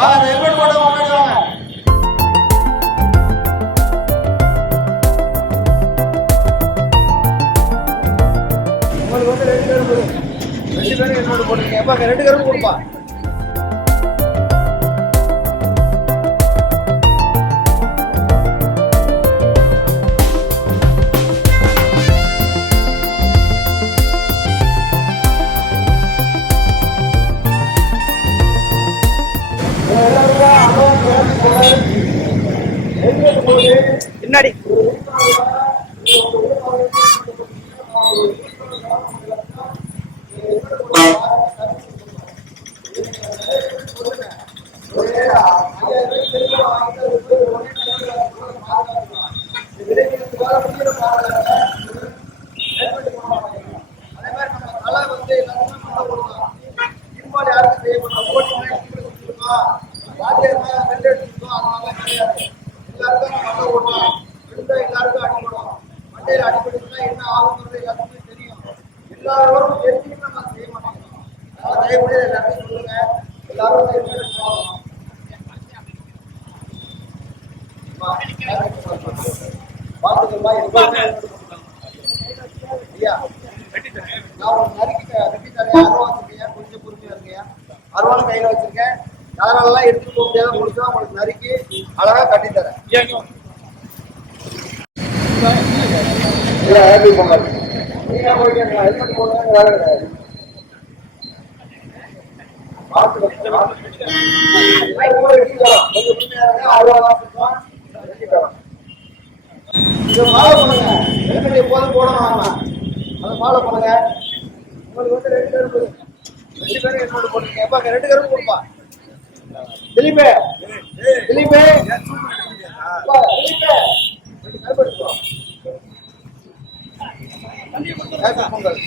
Helmet போட்டு முன்னாடி வாங்க. உங்களுக்கு வந்து 2 கரும்பு 2 பேரும் ஹெல்மெட் போட்டுருக்கீங்க. எப்பா 2 கரும்பு கொடுப்பா. பின்னாடி எல்லாருக்கும் அடிப்படும். மண்டையில் அடிப்பட்டுச்சுன்னா என்ன ஆகுங்கிறது எல்லாத்துக்குமே தெரியும். எல்லாரும் தெரிஞ்சுக்கிட்டு நம்ம செய்ய மாட்டேங்கிறோம். அதனால தயவுசெய்து எல்லாத்தையும் சொல்லுங்க. எல்லாரும் பார்த்துக்கமா ஐயா நான் ஒரு நறுக்கிட்ட வெட்டி தரையா அருவா வச்சிருக்கேன். கொஞ்சம் பொறுமையா இருக்கேன். அருவாலும் கையில வச்சிருக்கேன். அதனாலலாம் எடுத்துட்டு போக முடியாத முடிச்சா உங்களுக்கு நறுக்கி அழகா கட்டி தரேன். ஹாப்பி பொங்கல். நீங்க போயிட்டு ஹெல்மெட் போடுங்க. வேலை கிடையாது. ஃபாலோ பண்ணுங்க. ஹெல்மெட் எப்போதும் போடணும். அதை ஃபாலோ பண்ணுங்க. உங்களுக்கு வந்து 2 கரும்பு 2 பேரும் ஹெல்மெட் போட்டுருக்கீங்க. எப்பா 2 கரும்பு கொடுப்பா. திலீபே திலீபே ஹாப்பி பொங்கல்.